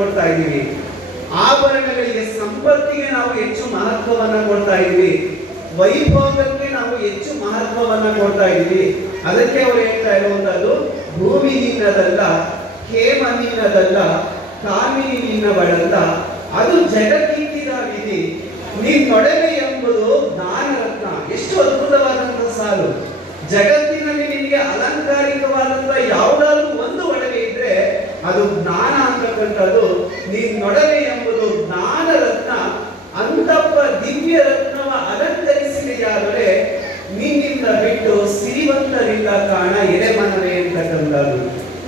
ಕೊಡ್ತಾ ಇದ್ದೀವಿ. ಆಭರಣಗಳಿಗೆ, ಸಂಪತ್ತಿಗೆ ನಾವು ಹೆಚ್ಚು ಮಹತ್ವವನ್ನ ಕೊಡ್ತಾ ಇದ್ದೀವಿ. ವೈಭೋಗಕ್ಕೆ ನಾವು ಹೆಚ್ಚು ಮಹತ್ವವನ್ನ ಕೊಡ್ತಾ ಇದ್ದೀವಿ. ಅದಕ್ಕೆ ಅವರು ಹೇಳ್ತಾ ಇರುವಂತದ್ದು, ಭೂಮಿ ನಿನ್ನದಲ್ಲ, ಹೇಮ ನಿನ್ನದಲ್ಲ, ಕಾಮಿನಿ ನಿನ್ನವಳಲ್ಲ, ಅದು ಜಗತ್ತಿಕ್ಕಿದ ವಿಧಿ, ನಿನ್ನೊಡವೆ ಎಂಬುದು ಜ್ಞಾನರತ್ನ. ಎಷ್ಟು ಅದ್ಭುತವಾದಂತಹ ಸಾಲು. ಜಗತ್ತಿನಲ್ಲಿ ನಿನಗೆ ಅಲಂಕಾರಿಕವಾದಂತಹ ಯಾವುದಾದ್ರೂ ಒಂದು ಒಡವೆ ಇದ್ರೆ ಅದು ಜ್ಞಾನ ಅಂತಕ್ಕಂಥದ್ದು. ನಿನ್ನೊಡವೆ ಎಂಬುದು ಜ್ಞಾನ ರತ್ನ, ಅಂತಪ್ಪ ದಿವ್ಯ ರತ್ನವ ಅಲಂಕರಿಸಿದೆಯಾದರೆ ನಿನ್ನಿಂದ ಬಿಟ್ಟು ಸಿರಿವಂತರಿಲ್ಲ ಕಾಣ ಎಡೆಮನವೇ ಅಂತಕ್ಕಂಥದ್ದು.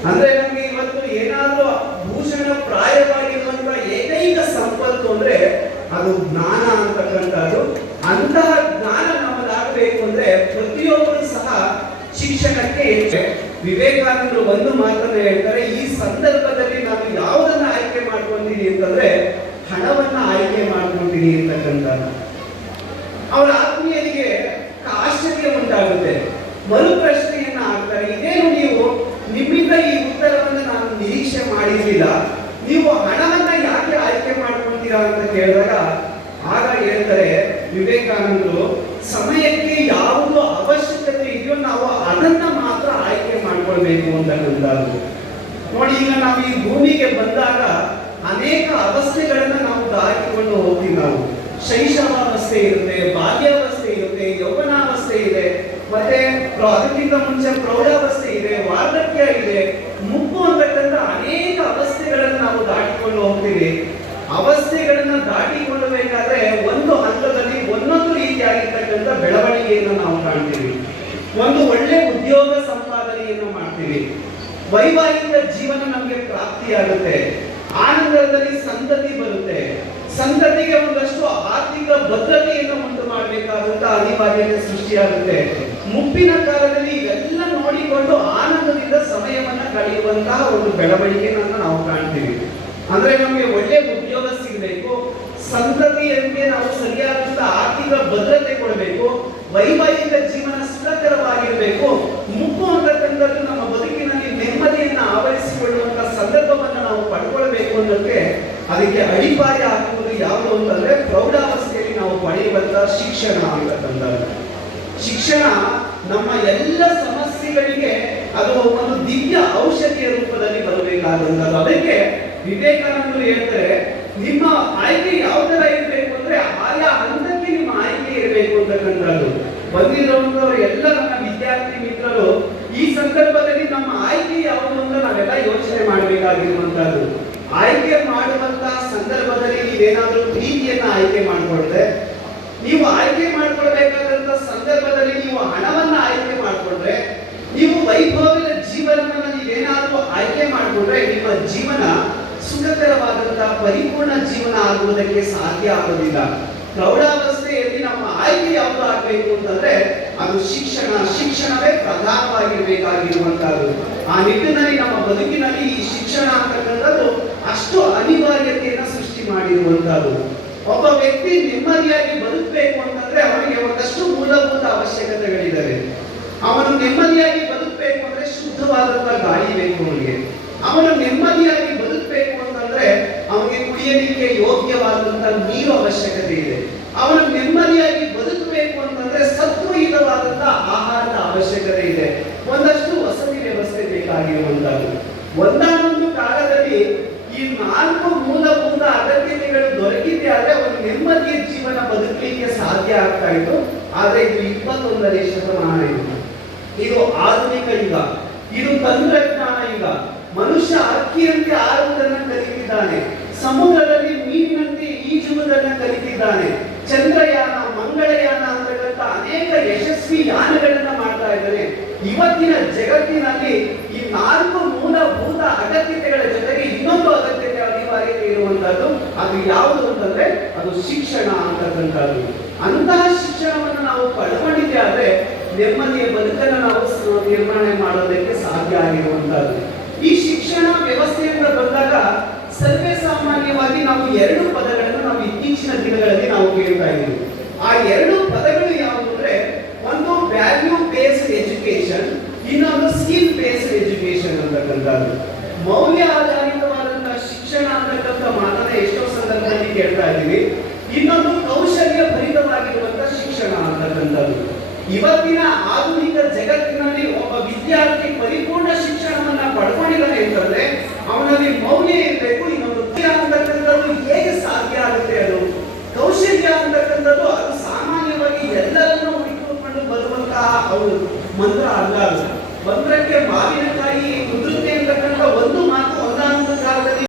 ಅಂದ್ರೆ ನಮ್ಗೆ ಇವತ್ತು ಏನಾದ್ರೂ ಭೂಷಣ ಪ್ರಾಯವಾಗಿರುವಂತಹ ಏಕೈಕ ಸಂಪತ್ತು ಅಂದ್ರೆ ಅದು ಜ್ಞಾನ ಅಂತಕ್ಕಂಥದ್ದು. ಅಂತಹ ಜ್ಞಾನ ನಮ್ಮದಾಗಬೇಕು ಅಂದ್ರೆ ಪ್ರತಿಯೊಬ್ಬರು ಸಹ ಶಿಕ್ಷಣಕ್ಕೆ ವಿವೇಕಾನಂದರು ಒಂದು ಮಾತನ್ನ ಹೇಳ್ತಾರೆ, ಈ ಸಂದರ್ಭದಲ್ಲಿ ನಾನು ಯಾವುದನ್ನ ಆಯ್ಕೆ ಮಾಡ್ಕೊಂತೀನಿ ಅಂತಂದ್ರೆ ಹಣವನ್ನ ಆಯ್ಕೆ ಮಾಡ್ಕೊಂತೀನಿ ಅಂತಕ್ಕಂಥದ್ದು. ಅವರ ಆತ್ಮೀಯರಿಗೆ ಆಶ್ಚರ್ಯ ಉಂಟಾಗುತ್ತೆ. ಮರುಪ್ರಶ್ನೆಯನ್ನ ಹಾಕ್ತಾರೆ, ಇದೇನು ನೀವು ನಿಮ್ಮಿಂದ ಈ ಉತ್ತರವನ್ನು ನಾನು ನಿರೀಕ್ಷೆ ಮಾಡಿರಲಿಲ್ಲ, ನೀವು ಹಣವನ್ನ ಯಾಕೆ ಆಯ್ಕೆ ಮಾಡ್ಕೊಳ್ತೀರಾ ಅಂತ ಕೇಳಿದಾಗ ಆಗ ಹೇಳ್ತಾರೆ ವಿವೇಕಾನಂದರು, ಸಮಯಕ್ಕೆ ಯಾವುದು ಅವಶ್ಯಕತೆ ಇದೆಯೋ ನಾವು ಅದನ್ನ ಮಾತ್ರ ಆಯ್ಕೆ ಮಾಡ್ಕೊಳ್ಬೇಕು ಅಂತಕ್ಕಂಥದ್ದು. ನೋಡಿ, ಈಗ ನಾವು ಈ ಭೂಮಿಗೆ ಬಂದಾಗ ಅನೇಕ ಅವಸ್ಥೆಗಳನ್ನ ನಾವು ದಾಟಿಕೊಂಡು ಹೋಗ್ತೀವಿ. ನಾವು ಶೈಶವಾವಸ್ಥೆ ಇರುತ್ತೆ, ಬಾಲ್ಯಾವಸ್ಥೆ ಇರುತ್ತೆ, ಯೌವನಾವಸ್ಥೆ ಇದೆ, ಮತ್ತೆ ಅದಕ್ಕಿಂತ ಮುಂಚೆ ಪ್ರೌಢಾವಸ್ಥೆ ಇದೆ, ವಾರ್ಧಕ್ಯ ಇದೆ, ಮುಪ್ಪು ಅಂತಕ್ಕಂಥ ಅನೇಕ ಅವಸ್ಥೆಗಳನ್ನು ನಾವು ದಾಟಿಕೊಂಡು ಹೋಗ್ತೀವಿ. ಅವಸ್ಥೆಗಳನ್ನ ದಾಟಿಕೊಳ್ಳಬೇಕಾದ್ರೆ ಒಂದು ಹಂತದಲ್ಲಿ ಒಂದೊಂದು ರೀತಿಯಾಗಿರ್ತಕ್ಕಂಥ ಬೆಳವಣಿಗೆಯನ್ನು ನಾವು ಕಾಣ್ತೀವಿ. ಒಂದು ಒಳ್ಳೆ ಉದ್ಯೋಗ ಸಂಪಾದನೆಯನ್ನು ಮಾಡ್ತೀವಿ, ವೈವಾಹಿಕ ಜೀವನ ನಮಗೆ ಪ್ರಾಪ್ತಿಯಾಗುತ್ತೆ, ಆನಂದದಲ್ಲಿ ಸಂತತಿ ಬರುತ್ತೆ, ಸಂತತಿಗೆ ಒಂದಷ್ಟು ಆರ್ಥಿಕ ಭದ್ರತೆಯನ್ನು ಉಂಟು ಮಾಡಬೇಕಾದಂತಹ ಅನಿವಾರ್ಯತೆ ಸೃಷ್ಟಿಯಾಗುತ್ತೆ. ಮುಪ್ಪಿನ ಕಾಲದಲ್ಲಿ ಇವೆಲ್ಲ ನೋಡಿಕೊಂಡು ಆನಂದದಿಂದ ಸಮಯವನ್ನ ಕಳೆಯುವಂತಹ ಒಂದು ಬೆಳವಣಿಗೆಯನ್ನು ನಾವು ಕಾಣ್ತೀವಿ. ಅಂದ್ರೆ ನಮಗೆ ಒಳ್ಳೆ ಉದ್ಯೋಗ ಸಿಗಬೇಕು, ಸಂತತಿಯಂತೆ ನಾವು ಸರಿಯಾದಂತಹ ಆರ್ಥಿಕ ಭದ್ರತೆ ಕೊಡಬೇಕು, ವೈವಾಹಿಕ ಜೀವನ ಸುಖಕರವಾಗಿರಬೇಕು, ಮುಪ್ಪು ಅಂತಕ್ಕಂಥದ್ದು ನಮ್ಮ ಬದುಕಿನಲ್ಲಿ ನೆಮ್ಮದಿಯನ್ನ ಆವರಿಸಿಕೊಳ್ಳುವಂತಹ ಸಂದರ್ಭವನ್ನು ನಾವು ಪಡ್ಕೊಳ್ಬೇಕು ಅನ್ನೋದಕ್ಕೆ ಅದಕ್ಕೆ ಅಡಿಪಾಯ ಹಾಕುವುದು ಯಾವುದು ಅಂತಂದ್ರೆ ಪ್ರೌಢಾವಸ್ಥೆಯಲ್ಲಿ ನಾವು ಪಡೆಯುವಂತಹ ಶಿಕ್ಷಣ ಅಂತಕ್ಕಂಥದ್ದು. ಶಿಕ್ಷಣ ನಮ್ಮ ಎಲ್ಲ ಸಮಸ್ಯೆಗಳಿಗೆ ಅದು ಒಂದು ದಿವ್ಯ ಔಷಧಿಯ ರೂಪದಲ್ಲಿ ಬರಬೇಕಾದಂಥದ್ದು. ಅದಕ್ಕೆ ವಿವೇಕಾನಂದರು ಹೇಳ್ತಾರೆ, ನಿಮ್ಮ ಆಯ್ಕೆ ಯಾವ ತರ ಇರಬೇಕು ಅಂದ್ರೆ ಆಯಾ ಹಂತಕ್ಕೆ ನಿಮ್ಮ ಆಯ್ಕೆ ಇರಬೇಕು ಅಂತಕ್ಕಂಥದ್ದು. ಬಂದಿರುವಂತವರು ಎಲ್ಲ ನನ್ನ ವಿದ್ಯಾರ್ಥಿ ಮಿತ್ರರು ಈ ಸಂದರ್ಭದಲ್ಲಿ ನಮ್ಮ ಆಯ್ಕೆ ಯಾವುದು ಅಂತ ನಾವೆಲ್ಲ ಯೋಚನೆ ಮಾಡಬೇಕಾಗಿರುವಂತಹದ್ದು. ಆಯ್ಕೆ ಮಾಡುವಂತಹ ಸಂದರ್ಭದಲ್ಲಿ ನೀವೇನಾದ್ರೂ ಪ್ರೀತಿಯನ್ನ ಆಯ್ಕೆ ಮಾಡಿಕೊಂಡ್ರೆ, ನೀವು ಆಯ್ಕೆ ಮಾಡ್ಕೊಳ್ಬೇಕಾದಂತಹ ಸಂದರ್ಭದಲ್ಲಿ ನೀವು ಹಣವನ್ನ ಆಯ್ಕೆ ಮಾಡಿಕೊಂಡ್ರೆ, ನೀವು ವೈಭವದ ಜೀವನವನ್ನ ನೀವೇನಾದ್ರೂ ಆಯ್ಕೆ ಮಾಡಿಕೊಂಡ್ರೆ ನಿಮ್ಮ ಜೀವನ ಸುಖಕರವಾದಂತಹ ಪರಿಪೂರ್ಣ ಜೀವನ ಆಗುವುದಕ್ಕೆ ಸಾಧ್ಯ ಆಗೋದಿಲ್ಲ. ಪ್ರೌಢಾವಸ್ಥೆಯಲ್ಲಿ ನಮ್ಮ ಆಯ್ಕೆ ಯಾವುದು ಆಗಬೇಕು ಅಂತಂದ್ರೆ ಅದು ಶಿಕ್ಷಣ. ಶಿಕ್ಷಣವೇ ಪ್ರಧಾನವಾಗಿರಬೇಕಾಗಿರುವಂತಹದ್ದು. ಆ ನಿಟ್ಟಿನಲ್ಲಿ ನಮ್ಮ ಬದುಕಿನಲ್ಲಿ ಈ ಶಿಕ್ಷಣ ಅಂತಕ್ಕಂಥದ್ದು ಅಷ್ಟು ಅನಿವಾರ್ಯತೆಯನ್ನು ಸೃಷ್ಟಿ ಮಾಡಿರುವಂತಹದ್ದು. ಒಬ್ಬ ವ್ಯಕ್ತಿ ನೆಮ್ಮದಿಯಾಗಿ ಬದುಕಬೇಕು ಅಂತಂದ್ರೆ ಅವನಿಗೆ ಒಂದಷ್ಟು ಮೂಲಭೂತ ಅವಶ್ಯಕತೆಗಳಿದ್ದಾವೆ. ಅವನು ನೆಮ್ಮದಿಯಾಗಿ ಬದುಕಬೇಕು ಅಂದ್ರೆ ಶುದ್ಧವಾದಂತಹ ಗಾಳಿ ಬೇಕು ಅವನಿಗೆ. ಅವನು ನೆಮ್ಮದಿಯಾಗಿ ಬದುಕಬೇಕು ಅಂತಂದ್ರೆ ಅವನಿಗೆ ಕುಡಿಯಲಿಕ್ಕೆ ಯೋಗ್ಯವಾದಂತಹ ನೀರು ಅವಶ್ಯಕತೆ ಇದೆ. ಅವನು ನೆಮ್ಮದಿಯಾಗಿ ಬದುಕಬೇಕು ಅಂತಂದ್ರೆ ಸತ್ವಯುತವಾದಂತಹ ಆಹಾರದ ಅವಶ್ಯಕತೆ ಇದೆ. ಒಂದಷ್ಟು ವಸತಿ ವ್ಯವಸ್ಥೆ ಬೇಕಾಗಿರುವಂತಹದ್ದು. ಒಂದಾನೊಂದು ಕಾಲದಲ್ಲಿ ಈ 4 ಮೂಲಭೂತ ಅಗತ್ಯತೆಗಳು ದೊರಕಿದೆ ಆದ್ರೆ ಅವನು ನೆಮ್ಮದಿಯ ಜೀವನ ಬದುಕಲಿಕ್ಕೆ ಸಾಧ್ಯ ಆಗ್ತಾ ಇತ್ತು. ಆದ್ರೆ ಇದು 21ನೇ ಶತಮಾನ. ಇದು ಆಧುನಿಕ ಯುಗ, ಇದು ತಂತ್ರಜ್ಞಾನ ಯುಗ. ಮನುಷ್ಯ ಹಕ್ಕಿಯಂತೆ ಆರುವುದನ್ನು ಕಲಿತಿದ್ದಾನೆ, ಸಮುದ್ರದಲ್ಲಿ ಮೀನಿನಂತೆ ಈಜುವುದನ್ನು ಕಲಿತಿದ್ದಾನೆ, ಚಂದ್ರಯಾನ, ಮಂಗಳಯಾನ ಅಂತಕ್ಕಂಥ ಅನೇಕ ಯಶಸ್ವಿ ಯಾನಗಳನ್ನ ಮಾಡ್ತಾ ಇದ್ದಾನೆ. ಇವತ್ತಿನ ಜಗತ್ತಿನಲ್ಲಿ ಈ 4 ಮೂಲಭೂತ ಅಗತ್ಯತೆಗಳ ಜೊತೆಗೆ ಇನ್ನೊಂದು ಅಗತ್ಯತೆ ಅನಿವಾರ್ಯತೆ ಇರುವಂತಹದ್ದು. ಅದು ಯಾವುದು ಅಂತಂದ್ರೆ ಅದು ಶಿಕ್ಷಣ ಅಂತಕ್ಕಂಥದ್ದು. ಅಂತಹ ಶಿಕ್ಷಣವನ್ನು ನಾವು ಪಡ್ಕೊಂಡಿದ್ದೆ ಆದ್ರೆ ನೆಮ್ಮದಿಯ ಬದುಕನ್ನು ನಾವು ನಿರ್ಮಾಣ ಮಾಡೋದಕ್ಕೆ ಸಾಧ್ಯ ಆಗಿರುವಂತಹದ್ದು. ಈ ಶಿಕ್ಷಣ ವ್ಯವಸ್ಥೆಯಿಂದ ಬಂದಾಗ ಸರ್ವೇ ಸಾಮಾನ್ಯವಾಗಿ ನಾವು 2 ಪದಗಳನ್ನು ನಾವು ಇತ್ತೀಚಿನ ದಿನಗಳಲ್ಲಿ ನಾವು ಕೇಳ್ತಾ ಇದ್ದೀವಿ. ಆ 2 ಪದಗಳು ಯಾವುದು ಅಂದ್ರೆ ಒಂದು ವ್ಯಾಲ್ಯೂ ಬೇಸ್ಡ್ ಎಜುಕೇಶನ್, ಇನ್ನೊಂದು ಸ್ಕಿಲ್ ಬೇಸ್ಡ್ ಎಜುಕೇಶನ್ ಅಂತಕ್ಕಂಥದ್ದು. ಮೌಲ್ಯ ಆಧಾರಿತವಾದಂತಹ ಶಿಕ್ಷಣ ಅಂತಕ್ಕಂಥ ಇದ್ದೀವಿ. ಇನ್ನೊಂದು ಕೌಶಲ್ಯ ಭರಿತವಾಗಿರುವಂತಹ ಶಿಕ್ಷಣ ಅಂತಕ್ಕಂಥದ್ದು. ಇವತ್ತಿನ ಆಧುನಿಕ ಜಗತ್ತಿನಲ್ಲಿ ಒಬ್ಬ ವಿದ್ಯಾರ್ಥಿ ಪರಿಪೂರ್ಣ ಶಿಕ್ಷಣವನ್ನ ಪಡ್ಕೊಂಡಿದ್ದಾನೆ ಅಂತಂದ್ರೆ ಅವನಲ್ಲಿ ಮೌಲ್ಯ ಇರಬೇಕು. ಇನ್ನೊಂದು ಅಂತಕ್ಕಂಥದ್ದು ಹೇಗೆ ಸಾಧ್ಯ ಆಗುತ್ತೆ? ಅದು ಕೌಶಲ್ಯ ಅಂತಕ್ಕಂಥದ್ದು ಅದು ಸಾಮಾನ್ಯವಾಗಿ ಎಲ್ಲರನ್ನೂ ಹುಡುಕಿಕೊಂಡು ಬರುವಂತಹ ಅವರು ಮಂತ್ರ ಅಲ್ಲ. ಮಂತ್ರಕ್ಕೆ ಮಾವಿನಕಾಯಿ ಕುದುರುತ್ತೆ